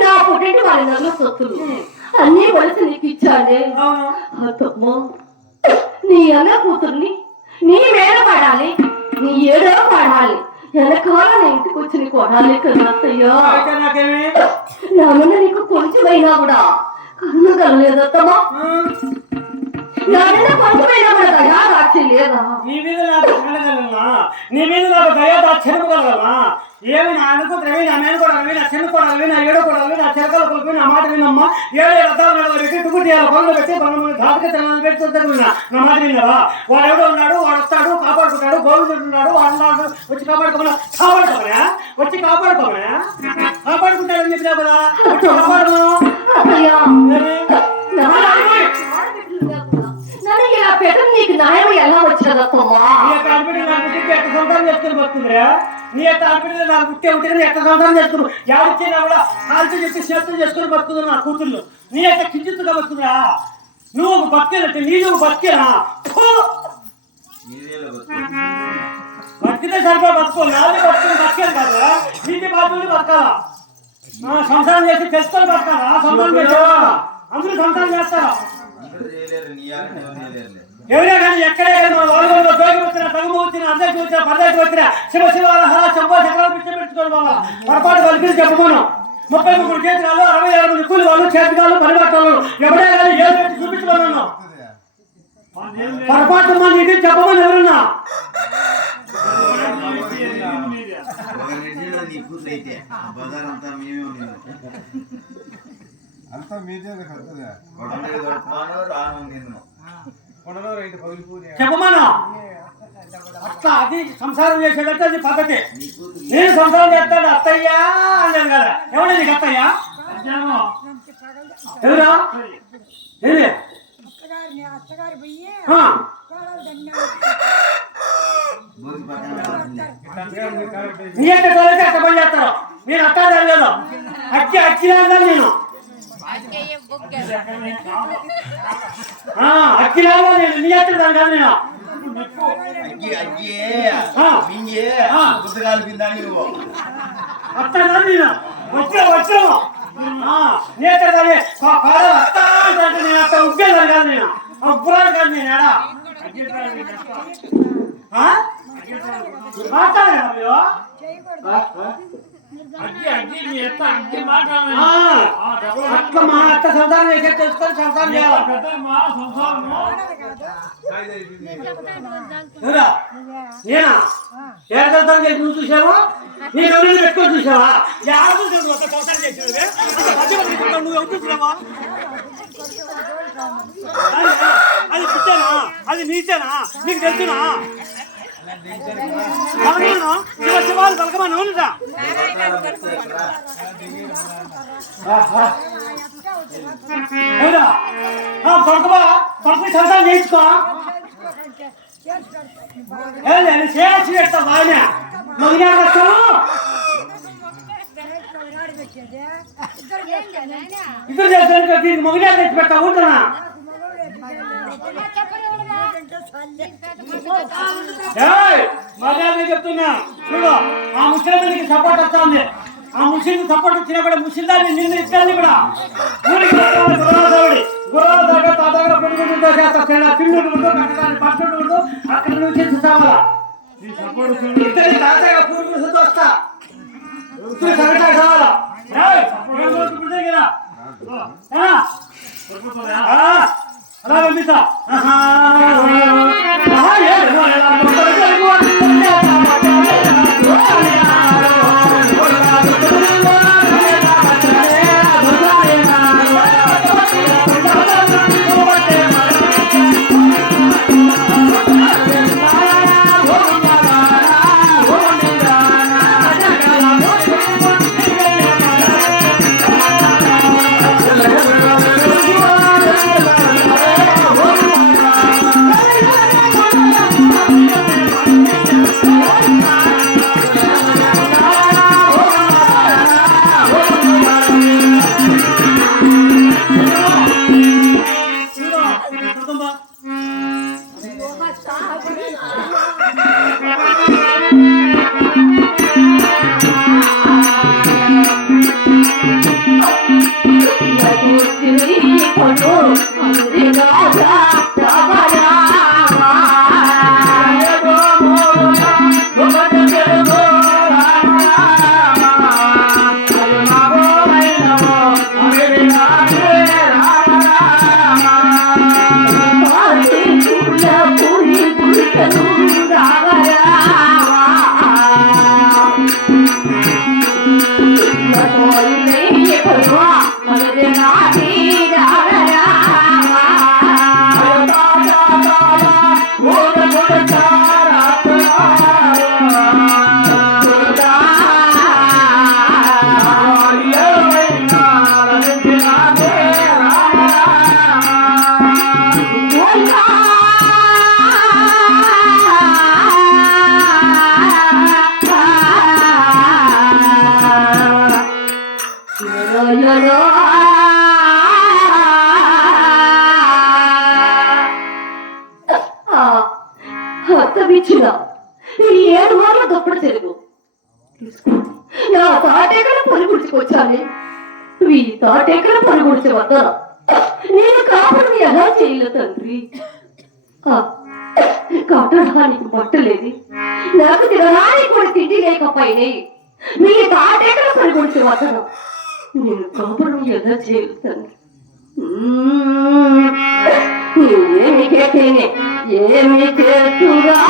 నా పుట్టింటి నల్ల సొత్తులు. అన్ని కలిసి నీకు ఇచ్చానే అవును అత్తమ్మో నీ అన్న కూతుర్ని నీ వేడ పడాలి నీ ఏడో పడాలి. వెనకాల నా ఇంటికి వచ్చి నీకు కొడాలి కదా అత్తయ్యా. నా నీకు కొంచెమైనా కూడా కరుణ కలలేదత్తమ్మా నా మీద నాకు కలగలనా నీ మీద నాకు దయా చెరుపు కలగలనా ఏమి నా అనుకుంటే నా నేను కూడా నా చిన్న కూడా నా ఏడు కూడా నా చిరకల కొడుకు నా మాట వినమ్మా. ఏడు రథాలు పెట్టి టుకుటి పనులు పెట్టి ఘాతక తనాలు పెట్టి నా మాట విన్నావా? వాడు ఎవడో ఉన్నాడు వాడు వస్తాడు కాపాడుకుంటాడు గోవిందుడు ఉన్నాడు వాడు ఉన్నాడు వచ్చి కాపాడుకోమన్నా. కాపాడుకోమనా వచ్చి కాపాడుకోమనా కాపాడుకుంటాడని చెప్పినా కదా. వచ్చి నీకు న్యాయం ఎలా వచ్చినదత్తమ్మా నీ యొక్క ఆడబిడ్డ నా చేసుకుని బతుకుందిరా నీ యొక్క ఆడబిడ్డ నా పుట్టే ఉంటే ఎక్క సంతానం చేసుకుని ఎవరిచ్చినా కూడా కాల్చి చెప్పి చేతులు చేసుకుని నా కూతుళ్ళు నీ యొక్క కించిత్తుగా బతుకురా నువ్వు ఒక బతికేదంటే నీ నువ్వు బతికేనా! బతికితే సరిపో బతుకో నాది బతుకుని బతికేది కాదు. నీటి బాధ్యులు బతకాలా? సంసారం చేసి తెచ్చుకొని బతకాలా? సంతానం చేసేవా అందరూ సంతానం చేస్తారా? ఎవరే కానీ ఎక్కడే కానీ మన వాళ్ళలో జోగి వచ్చిన తగుము వచ్చిన అందరికి వచ్చిన పర్దాకి వచ్చిన శివ శివ హర శంభో చక్రాలు పిచ్చి పెట్టుకోవాలి బాబా పొరపాటు కలిపి చెప్పమను. ముప్పై ముగ్గురు చేతికాలు అరవై ఆరు మంది కూలి వాళ్ళు చేతికాలు పరివర్తనలు ఎవడే కానీ ఏడు పెట్టి చూపించమన్నాను పొరపాటు మంది ఇది చెప్పమని ఎవరున్నా? బజార్ అంతా మేమే ఉన్నాం అంతా మీదే కడుతుందా చెప్పమను. అట్లా అది సంసారం చేసేటట్టు అది పద్ధతి. నేను సంసారం చేస్తాడు అత్తయ్యా అన్నాను కదా. ఎవడే నీకు అత్తయ్యా? ఎవరా? ఏది పెట్టాల్సిందే. నీ యొక్క తోలైతే అట్ట పని చేస్తారు. నేను అత్త జరగలేదు అచ్చి అచ్చిలాగా నేను. ఆ, అచ్చిలాగా నేను నీ దాని కాదు నేను. అగ్గి అగ్గి. మింగి. పుస్తకాలు పిండా నువ్వు అత్త కాదు నేను. వచ్చా వచ్చాము ఆ, నీ అత్త కాదు అత్త అంటే నేను అత్త ఉగ్గేదాన్ని కాదు నేను. ఉగ్గురాలు కాదు నేను ఎడా ఆ? అట్లా మా అత్త సంసారం చేసే తెలుసుకొని సంసారం చేయాలి? నేనా? ఏడాది చేసి నువ్వు చూసావా? నేను ఎవరైనా పెట్టుకొని చూసావా? సంసారం చేసినవే? చూసావా? నువ్వు ఎవరు అది- అది పుట్టేనా అది నీచేనా? నీకు తెలుసునా? అవునా శివ శివాలు పలకమని అవునురా పలకమా పలకమి సంసారం చేయించుకో నేను చేసి పెడతా బాగా మగినా ఇద్దరు చేస్తాను దీనికి మగినా తెచ్చి పెడతా ఉంటున్నా మర్యాద చెప్తున్నా? చూడు ఆ ముస్లిం నీకు సపోర్ట్ వస్తుంది. ఆ ముస్లిం సపోర్ట్ వచ్చినా కూడా ముస్లిం దాన్ని నిన్ను ఇస్తాను కూడా ఊరికి గురాదావుడి గురాదాగా తాతగా పుట్టుకుంటుందో చేస్తా తేడా తిండి ఉందో కట్టడానికి పట్టుడు ఉందో అక్కడ నుంచి చూసావాలా ఇద్దరి తాతగా సగటా కావాలా కోరుకుంటుంటే కదా ఆ? అత్త రా నేను ఏడు మార్ల దుప్పటి తెలుగు. నా తాటెక్కడ పని గుడిచుకొచ్చానే ఈ తాటెక్కడ పని గుడిచి వద్దా? నేను కాపురం ఎలా చేయలే తండ్రి? ఆ, కట్టడానికి పట్టలేదు నాకు తినడానికి కూడా తిండి లేకపోయినాయి మీ తాటెక్కడ పని గుడిచి వద్దను నేను కాపురం ఎలా చేయలేదు తండ్రి? నేనే ఏమి చేతేనే ఏమి చేస్తురా?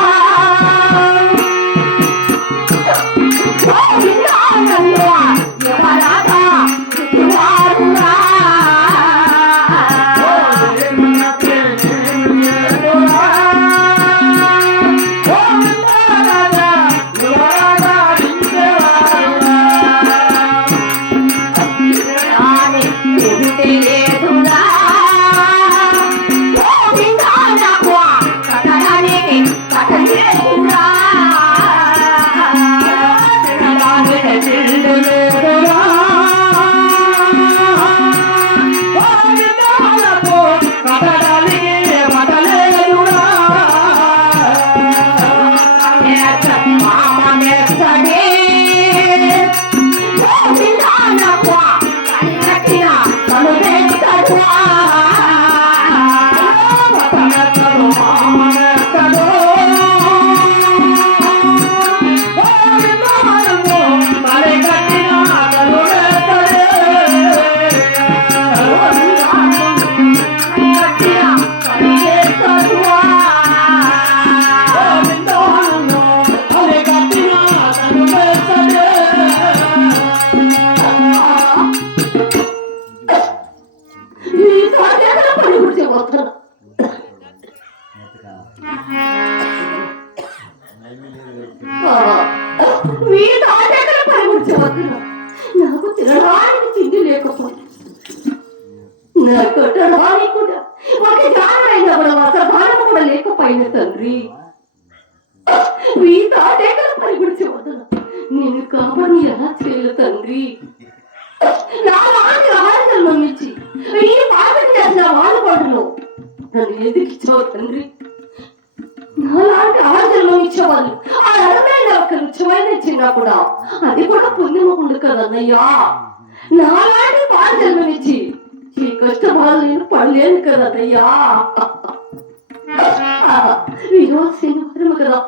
మీ ఆటెక్కడ పనిముడిచవద్దును నాకు తినడానికి తిండి లేకపోతే నాకు తినడానికి కూడా ఒక జానైన కూడా ఒక బాణం కూడా లేకపోయిన తండ్రి మీ ఆటెక్కడ పనిముడిచవద్దును నేను కాబట్టి ఎలా చేయలు తండ్రి నా లాంటి ఆనందం ఇచ్చి ఈ పాపం చేసిన వాళ్ళ పడును నన్ను ఎదిరించావు తండ్రి. నాలాంటి ఆడదల్లో ఇచ్చేవాళ్ళు. ఆ అరవైన ఒక్క రుచమైన ఇచ్చినా కూడా అది కూడా పుణ్యమకుండు కదన్నయ్యా. నాలాంటి ఆచరణం ఇచ్చి ఈ కష్టబాలు నేను పడలేను కదన్నయ్యా. ఈరోజు శనివారం కదా.